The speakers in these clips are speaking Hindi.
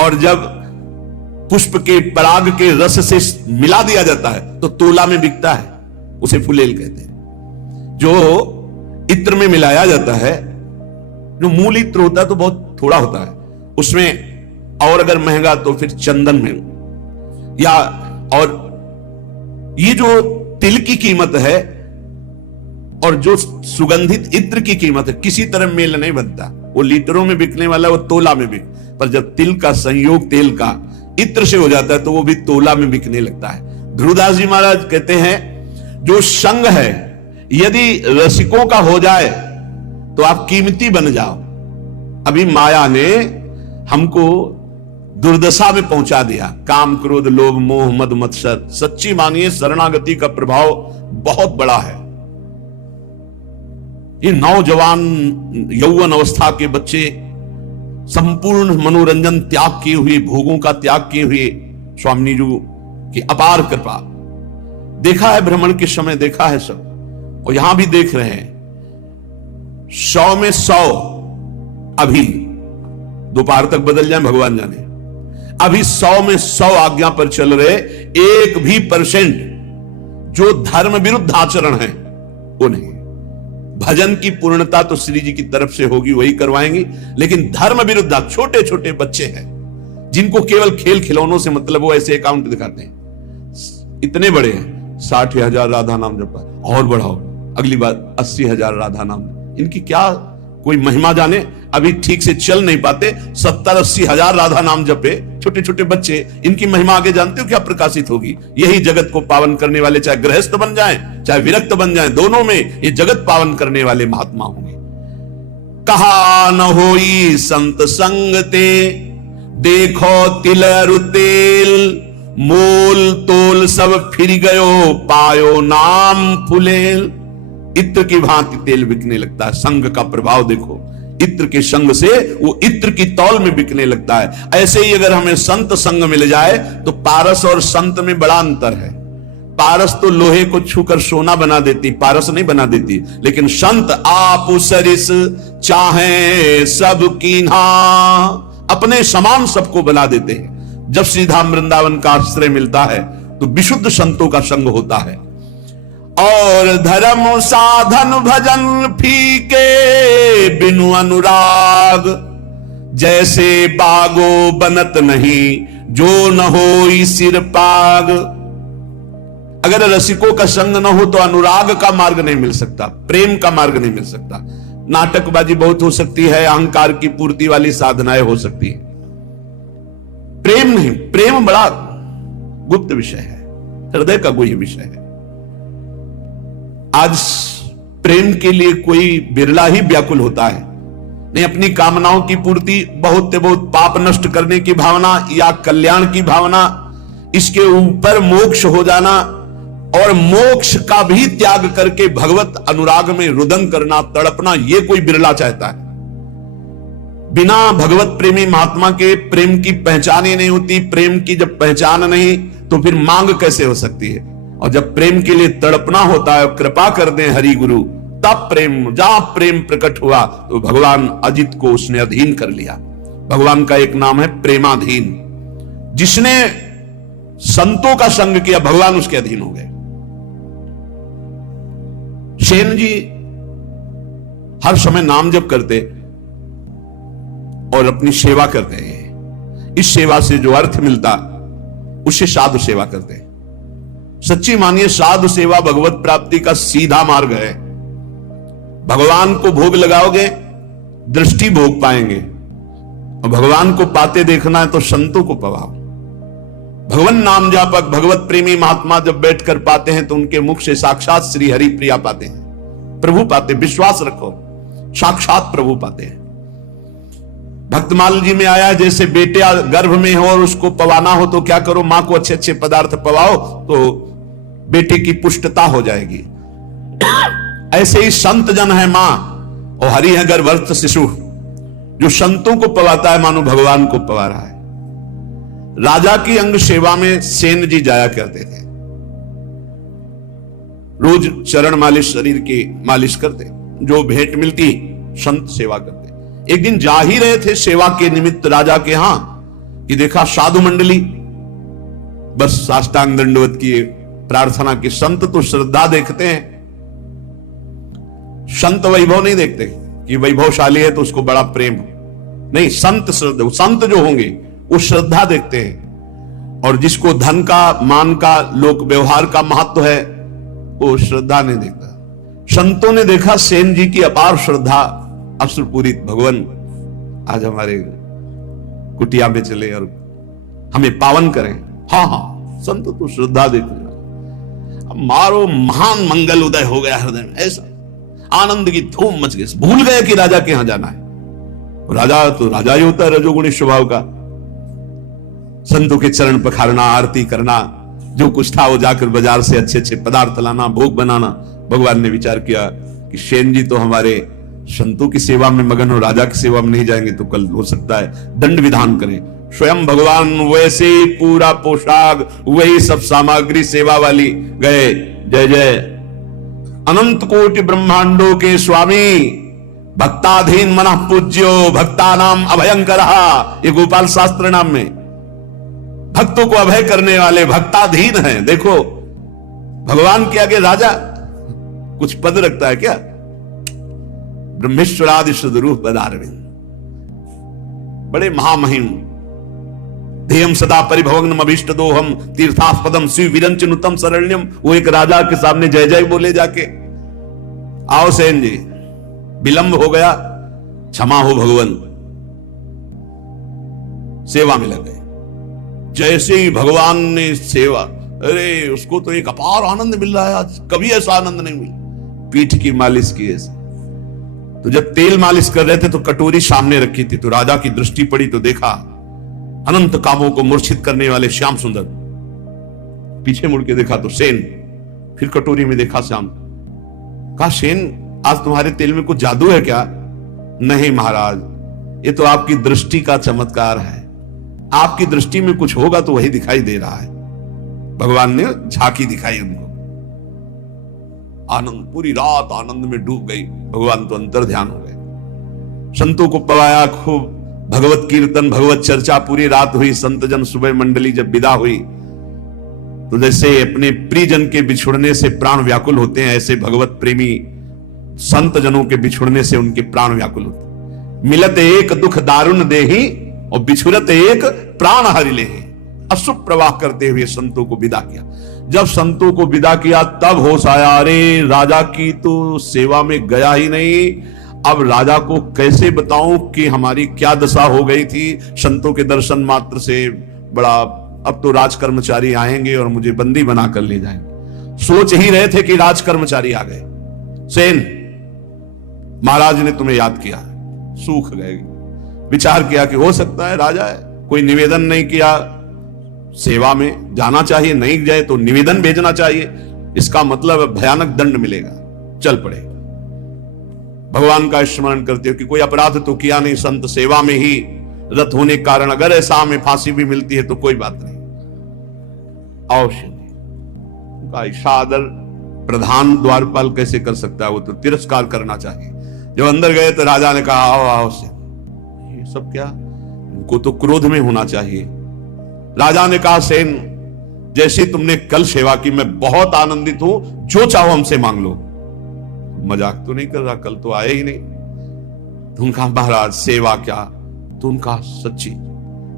और जब पुष्प के पराग के रस से मिला दिया जाता है तो तोला में बिकता है, उसे फुलेल कहते हैं। जो इत्र में मिलाया जाता है, जो मूल इत्र होता है तो बहुत थोड़ा होता है उसमें, और अगर महंगा तो फिर चंदन में, या और ये जो तिल की कीमत है और जो सुगंधित इत्र की कीमत है किसी तरह मेल नहीं बनता। वो लीटरों में बिकने वाला वो तोला में बिक, पर जब तिल का संयोग तेल का इत्र से हो जाता है तो वो भी तोला में बिकने लगता है। ध्रुवदास जी महाराज कहते हैं जो संग है यदि रसिकों का हो जाए तो आप कीमती बन जाओ। अभी माया ने हमको दुर्दशा में पहुंचा दिया, काम क्रोध लोभ मोह मद मत्सर। सच्ची मानिए शरणागति का प्रभाव बहुत बड़ा है। ये नौजवान यौवन अवस्था के बच्चे संपूर्ण मनोरंजन त्याग किए हुए, भोगों का त्याग किए हुए, स्वामी जी की अपार कृपा। देखा है भ्रमण के समय, देखा है सब, और यहां भी देख रहे हैं। 100 में 100 अभी दोपहर तक बदल जाए भगवान जाने। अभी 100 में 100 आज्ञा पर चल रहे, 1 भी % जो धर्म विरुद्ध आचरण है वो नहीं। भजन की पूर्णता तो श्री जी की तरफ से होगी, वही करवाएंगी, लेकिन धर्म विरुद्ध छोटे छोटे बच्चे हैं जिनको केवल खेल खिलौनों से मतलब, वो ऐसे अकाउंट दिखाते हैं। इतने बड़े हैं, 60,000 राधा नाम जपा, और बढ़ाओ अगली बार 80,000 राधा नाम। इनकी क्या कोई महिमा जाने, अभी ठीक से चल नहीं पाते, 70-80 हजार राधा नाम जपे छोटे छोटे बच्चे, इनकी महिमा आगे जानते हो क्या प्रकाशित होगी। यही जगत को पावन करने वाले, चाहे गृहस्थ बन जाएं चाहे विरक्त बन जाएं, दोनों में ये जगत पावन करने वाले महात्मा होंगे। कहा न होई संत संगते, देखो तिलरु तेल, मोल तोल सब फिर गयो, पायो नाम फुलेल। इत्र की भांति तेल बिकने लगता है। संग का प्रभाव देखो, इत्र के संग से वो इत्र की तौल में बिकने लगता है। ऐसे ही अगर हमें संत संग मिल जाए तो पारस और संत में बड़ा अंतर है। पारस तो लोहे को छूकर सोना बना देती, पारस नहीं बना देती, लेकिन संत आप सरिस चाहे सब कीन्हा, अपने समान सबको बना देते हैं। जब श्रीधाम वृंदावन का आश्रय मिलता है तो विशुद्ध संतों का संग होता है। और धर्म साधन भजन फीके बिनु अनुराग, जैसे बागो बनत नहीं जो न होई सिर पाग। अगर रसिकों का संग न हो तो अनुराग का मार्ग नहीं मिल सकता, प्रेम का मार्ग नहीं मिल सकता। नाटकबाजी बहुत हो सकती है, अहंकार की पूर्ति वाली साधनाएं हो सकती है, प्रेम नहीं। प्रेम बड़ा गुप्त विषय है, हृदय का गुह्य विषय है। आज प्रेम के लिए कोई बिरला ही व्याकुल होता है, नहीं अपनी कामनाओं की पूर्ति, बहुत से बहुत पाप नष्ट करने की भावना या कल्याण की भावना, इसके ऊपर मोक्ष हो जाना, और मोक्ष का भी त्याग करके भगवत अनुराग में रुदन करना, तड़पना, ये कोई बिरला चाहता है। बिना भगवत प्रेमी महात्मा के प्रेम की पहचान ही नहीं होती। प्रेम की जब पहचान नहीं तो फिर मांग कैसे हो सकती है। और जब प्रेम के लिए तड़पना होता है, कृपा कर दें हरि गुरु, तब प्रेम, जहां प्रेम प्रकट हुआ तो भगवान अजित को उसने अधीन कर लिया। भगवान का एक नाम है प्रेमाधीन। जिसने संतों का संग किया भगवान उसके अधीन हो गए। सेन जी हर समय नाम जप करते और अपनी सेवा करते हैं। इस सेवा से जो अर्थ मिलता उससे साधु सेवा करते हैं। सच्ची मानिए साधु सेवा भगवत प्राप्ति का सीधा मार्ग है। भगवान को भोग लगाओगे दृष्टि भोग पाएंगे, और भगवान को पाते देखना है तो संतों को पवाओ। भगवान नाम जापक भगवत प्रेमी महात्मा जब बैठकर पाते हैं तो उनके मुख से साक्षात श्री हरि प्रिया पाते हैं, प्रभु पाते। विश्वास रखो, साक्षात प्रभु पाते हैं। भक्तमाल जी में आया, जैसे बेटे गर्भ में हो और उसको पवाना हो तो क्या करो, मां को अच्छे अच्छे पदार्थ पवाओ तो बेटे की पुष्टता हो जाएगी। ऐसे ही संत जन है मां और हरि है गर्भस्थ शिशु। जो संतों को पवाता है मानो भगवान को पवा रहा है। राजा की अंग सेवा में सेन जी जाया करते थे। रोज चरण मालिश, शरीर की मालिश करते, जो भेंट मिलती संत सेवा करते। एक दिन जा ही रहे थे सेवा के निमित्त राजा के यहां, कि देखा साधु मंडली बस साष्टांग दंडवत की प्रार्थना की। संत तो श्रद्धा देखते हैं, संत वैभव नहीं देखते कि वैभवशाली है तो उसको बड़ा प्रेम। नहीं, संत श्रद्धा, संत जो होंगे वो श्रद्धा देखते हैं। और जिसको धन का, मान का, लोक व्यवहार का महत्व है वो श्रद्धा नहीं देखता। संतों ने देखा सेन जी की अपार श्रद्धा, अश्रुपूरित भगवान आज हमारे कुटिया में चले और हमें पावन करें। हाँ हाँ, संत तो श्रद्धा देखते, मारो महान मंगल उदय हो गया हृदय में, ऐसा आनंद की धूम मच गई। भूल गए कि राजा के यहां जाना है। राजा तो राजा ही होता है, रजोगुणी स्वभाव का। संतों के चरण पखारना, आरती करना, जो कुछ था वो जाकर बाजार से अच्छे अच्छे पदार्थ लाना, भोग बनाना। भगवान ने विचार किया कि सेन जी तो हमारे संतों की सेवा में मगन हो, राजा की सेवा में नहीं जाएंगे तो कल हो सकता है दंड विधान करें। स्वयं भगवान वैसे ही पूरा पोशाक, वही सब सामग्री सेवा वाली गए। जय जय अनंत कोटि ब्रह्मांडों के स्वामी, भक्ताधीन मनः पूज्यो, भक्ता नाम अभयंकर। ये गोपाल शास्त्र नाम में भक्तों को अभय करने वाले भक्ताधीन हैं। देखो भगवान के आगे राजा कुछ पद रखता है क्या? ब्रह्मेश्वरादि सदरूप पदारविंद, बड़े महामहिम। ध्येयम सदा परिभवग्नम अभीष्ट दोहम तीर्थास्पदम शिव विरंचनुतम शरण्यम। वो एक राजा के सामने जय जय बोले जाके। आओ सेन जी, विलंब हो गया, क्षमा हो भगवान। सेवा में लग गए। जैसे ही भगवान ने सेवा, अरे उसको तो एक अपार आनंद मिल रहा है आज, कभी ऐसा आनंद नहीं मिला। पीठ की मालिश की ऐसे, तो जब तेल मालिश कर रहे थे तो कटोरी सामने रखी थी, तो राजा की दृष्टि पड़ी तो देखा अनंत कामों को मूर्छित करने वाले श्याम सुंदर। पीछे मुड़ के देखा तो सेन, फिर कटोरी में देखा श्याम। कहा सेन, आज तुम्हारे तेल में कुछ जादू है क्या? नहीं महाराज, ये तो आपकी दृष्टि का चमत्कार है। आपकी दृष्टि में कुछ होगा तो वही दिखाई दे रहा है। भगवान ने झांकी दिखाई उनको। आनंद, पूरी रात आनंद में डूब गई। भगवान तो अंतर ध्यान हो गए। संतों को पवाया खूब, भगवत कीर्तन, भगवत चर्चा पूरी रात हुई। संत जन सुबह मंडली जब विदा हुई तो जैसे अपने प्रियजन के बिछुड़ने से प्राण व्याकुल होते हैं, ऐसे भगवत प्रेमी संत जनों के बिछुड़ने से उनके प्राण व्याकुल होते। मिलत एक दुख दारुण देही और बिछुरत एक प्राण हरि लेहि। अश्रु प्रवाह करते हुए संतों को विदा किया। जब संतों को विदा किया तब होश आया, अरे राजा की तो सेवा में गया ही नहीं। अब राजा को कैसे बताऊं कि हमारी क्या दशा हो गई थी। संतों के दर्शन मात्र से बड़ा, अब तो राज कर्मचारी आएंगे और मुझे बंदी बनाकर ले जाएंगे। सोच ही रहे थे कि राज कर्मचारी आ गए। सेन, महाराज ने तुम्हें याद किया। सूख गए। विचार किया कि हो सकता है राजा है, कोई निवेदन नहीं किया, सेवा में जाना चाहिए, नहीं जाए तो निवेदन भेजना चाहिए, इसका मतलब भयानक दंड मिलेगा। चल पड़े। भगवान का स्मरण करते हो कि कोई अपराध तो किया नहीं, संत सेवा में ही रत होने के कारण अगर ऐसा हमें फांसी भी मिलती है तो कोई बात नहीं। अवश्य नहीं। सादर प्रधान द्वारपाल कैसे कर सकता है? वो तो तिरस्कार करना चाहिए। जब अंदर गए तो राजा ने कहा आओ आओ से। ये सब क्या? इनको तो क्रोध में होना चाहिए। राजा ने कहा सेन, जैसे तुमने कल सेवा की मैं बहुत आनंदित हूं, जो चाहो हमसे मांग लो। मजाक तो नहीं कर रहा, कल तो आए ही नहीं। तो उनका महाराज सेवा क्या? तो उनका सच्ची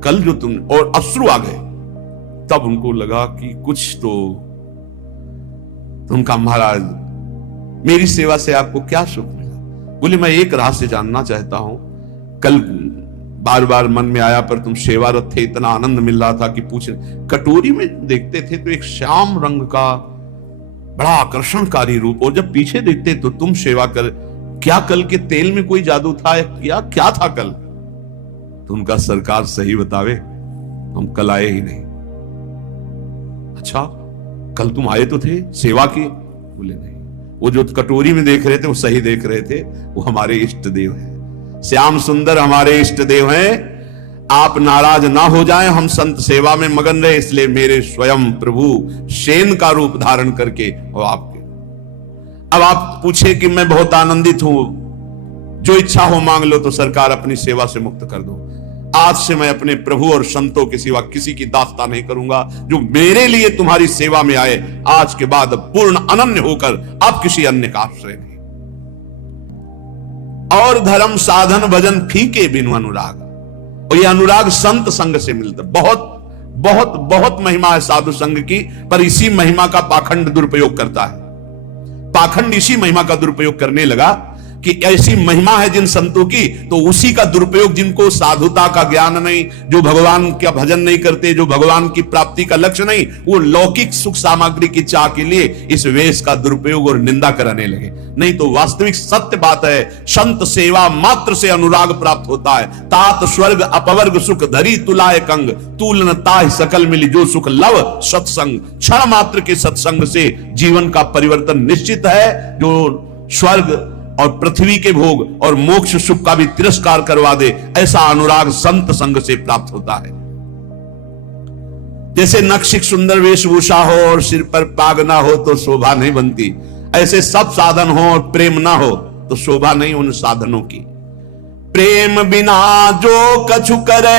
कल जो तुम, और अश्रु आ गए। तब उनको लगा कि कुछ तो उनका महाराज, मेरी सेवा से आपको क्या सुख मिला? बोले मैं एक रहस्य जानना चाहता हूं। कल बार बार मन में आया पर तुम सेवारत थे, इतना आनंद मिल रहा था कि पूछ। कटोरी में देखते थे तो एक श्याम रंग का बड़ा आकर्षणकारी रूप, और जब पीछे देखते तो तुम सेवा कर। क्या कल के तेल में कोई जादू था या क्या था कल? तो उनका सरकार सही बतावे, हम कल आए ही नहीं। अच्छा, कल तुम आए तो थे, सेवा की? बोले नहीं, वो जो कटोरी में देख रहे थे वो सही देख रहे थे, वो हमारे इष्ट देव हैं। श्याम सुंदर हमारे इष्ट देव हैं। आप नाराज ना हो जाएं, हम संत सेवा में मगन रहे, इसलिए मेरे स्वयं प्रभु सेन का रूप धारण करके और आपके। अब आप पूछे कि मैं बहुत आनंदित हूं, जो इच्छा हो मांग लो, तो सरकार अपनी सेवा से मुक्त कर दो। आज से मैं अपने प्रभु और संतों के सिवा किसी की दास्ता नहीं करूंगा। जो मेरे लिए तुम्हारी सेवा में आए, आज के बाद पूर्ण अनन्य होकर अब किसी अन्य का आश्रय नहीं। और धर्म साधन भजन फीके बिनु अनुराग, और ये अनुराग संत संग से मिलता। बहुत बहुत बहुत महिमा है साधु संग की, पर इसी महिमा का पाखंड दुरुपयोग करता है। पाखंड इसी महिमा का दुरुपयोग करने लगा कि ऐसी महिमा है जिन संतों की, तो उसी का दुरुपयोग, जिनको साधुता का ज्ञान नहीं, जो भगवान का भजन नहीं करते, जो भगवान की प्राप्ति का लक्ष्य नहीं, वो लौकिक सुख सामग्री की चाह के लिए इस वेश का दुरुपयोग और निंदा कराने लगे। नहीं तो वास्तविक सत्य बात है, संत सेवा मात्र से अनुराग प्राप्त होता है। तात स्वर्ग अपवर्ग सुख धरी तुलाय कंग, तूल न ताह सकल मिली जो सुख लव सत्संग। क्षण मात्र के सत्संग से जीवन का परिवर्तन निश्चित है। जो स्वर्ग और पृथ्वी के भोग और मोक्ष सुख का भी तिरस्कार करवा दे, ऐसा अनुराग संत संग से प्राप्त होता है। जैसे नक्शिक सुंदर वेशभूषा हो और सिर पर पाग ना हो तो शोभा नहीं बनती, ऐसे सब साधन हो और प्रेम ना हो तो शोभा नहीं उन साधनों की। प्रेम बिना जो कछु करे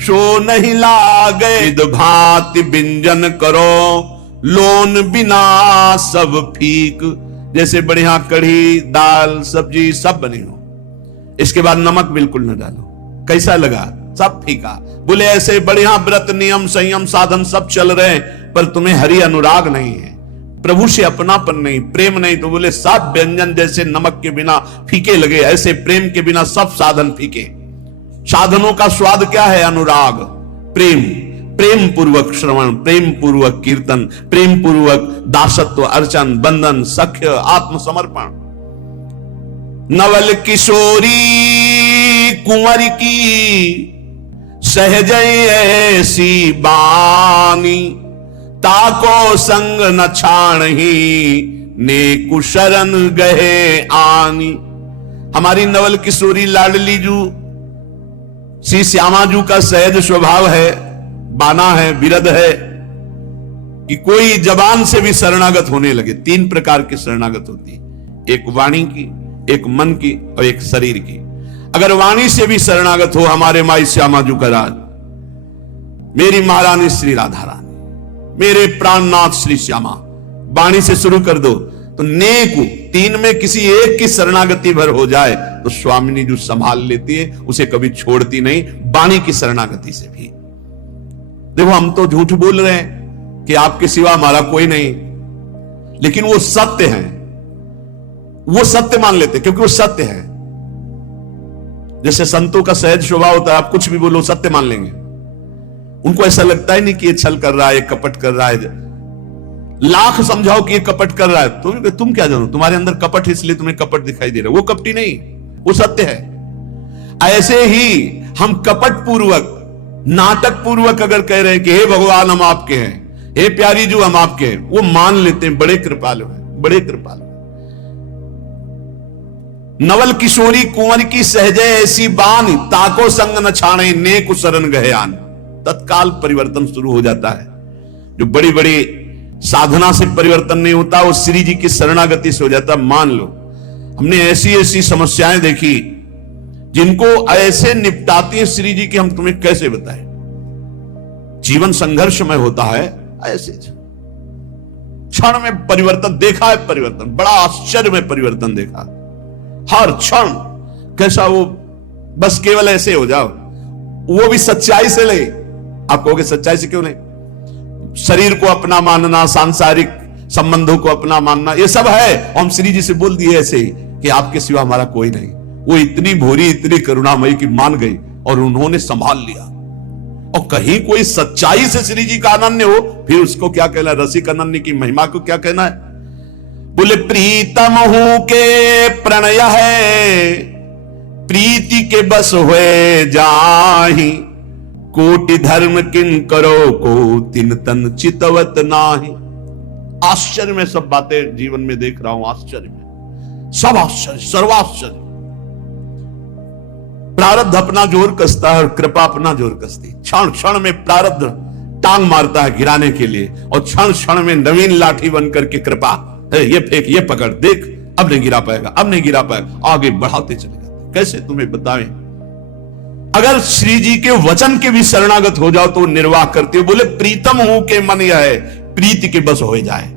सो नहीं लागे, भांति व्यंजन करो लोन बिना सब फीक। जैसे बढ़िया कढ़ी दाल सब्जी सब बनी हो, इसके बाद नमक बिल्कुल न डालो, कैसा लगा? सब फीका। बोले ऐसे बढ़िया व्रत नियम संयम साधन सब चल रहे हैं, पर तुम्हें हरि अनुराग नहीं है, प्रभु से अपनापन नहीं, प्रेम नहीं, तो बोले सब व्यंजन जैसे नमक के बिना फीके लगे, ऐसे प्रेम के बिना सब साधन फीके। साधनों का स्वाद क्या है? अनुराग, प्रेम, प्रेम पूर्वक श्रवण, प्रेम पूर्वक कीर्तन, प्रेम पूर्वक दासत्व, अर्चन, बंधन, सख्य, आत्मसमर्पण। नवल किशोरी कुंवर की सहज ऐसी बानी, ताको संग न छाणही नेकु शरण गए आनी। हमारी नवल किशोरी लाडली जू श्री श्यामा जू का सहज स्वभाव है, बाना है, विरध है कि कोई जबान से भी शरणागत होने लगे। तीन प्रकार की शरणागत होती है, एक वाणी की, एक मन की और एक शरीर की। अगर वाणी से भी शरणागत हो हमारे माई श्यामा जू का राज, मेरी महारानी श्री राधा रानी, मेरे प्राणनाथ श्री श्यामा, वाणी से शुरू कर दो तो नेकु तीन में किसी एक की शरणागति भर हो जाए तो स्वामिनी जो संभाल लेती है, उसे कभी छोड़ती नहीं, वाणी की शरणागति से भी। देखो हम तो झूठ बोल रहे हैं कि आपके सिवा हमारा कोई नहीं, लेकिन वो सत्य है, वो सत्य मान लेते क्योंकि वो सत्य है। जैसे संतों का सहज स्वभाव होता है, आप कुछ भी बोलो सत्य मान लेंगे। उनको ऐसा लगता ही नहीं कि ये छल कर रहा है, ये कपट कर रहा है। लाख समझाओ कि ये कपट कर रहा है, तुम क्या जानो, तुम्हारे अंदर कपट है इसलिए तुम्हें कपट दिखाई दे रहा है। वो कपटी नहीं, वो सत्य है। ऐसे ही हम कपट पूर्वक, नाटक पूर्वक अगर कह रहे हैं कि हे भगवान हम आपके हैं, हे प्यारी जो हम आपके हैं, वो मान लेते हैं। बड़े कृपालु हैं, बड़े कृपालु। नवल किशोरी कुंवर की सहजे ऐसी बानी, ताको संग न छाणे नेकु शरण गए आन। तत्काल परिवर्तन शुरू हो जाता है। जो बड़ी बड़ी साधना से परिवर्तन नहीं होता, वो श्री जी की शरणागति से हो जाता। मान लो हमने ऐसी ऐसी समस्याएं देखी जिनको ऐसे निपटाती है श्री जी की, हम तुम्हें कैसे बताएं। जीवन संघर्षमय होता है, ऐसे क्षण में परिवर्तन देखा है। परिवर्तन बड़ा आश्चर्य में परिवर्तन देखा, हर क्षण कैसा वो बस केवल ऐसे हो जाओ, वो भी सच्चाई से ले। आप कहोगे सच्चाई से क्यों नहीं? शरीर को अपना मानना, सांसारिक संबंधों को अपना मानना, ये सब है। हम श्री जी से बोल दिए ऐसे ही कि आपके सिवा हमारा कोई नहीं। वो इतनी भोरी, इतनी करुणामयी की मान गई और उन्होंने संभाल लिया। और कहीं कोई सच्चाई से श्री जी का अनन्य हो, फिर उसको क्या कहना? रसिक अनन्य की महिमा को क्या कहना है? बोले प्रीतम हूं के प्रणय है, प्रीति के बस हुए जाहि, कोटि धर्म किन करो को तिन तन चितवत नाही। आश्चर्य में सब बातें जीवन में देख रहा हूं, आश्चर्य में सब आश्चर्य, सर्वाश्चर्य। प्रारब्ध अपना जोर कसता है और कृपा अपना जोर कसती। क्षण क्षण में प्रारब्ध टांग मारता है गिराने के लिए, और क्षण क्षण में नवीन लाठी बनकर के कृपा, ये फेंक, ये पकड़, देख अब नहीं गिरा पाएगा, अब नहीं गिरा पाएगा, आगे बढ़ाते चले जाते। कैसे तुम्हें बताएं? अगर श्री जी के वचन के भी शरणागत हो जाओ तो निर्वाह करते हो, बोले प्रीतम हूं के मन यह है, प्रीति के बस हो जाए।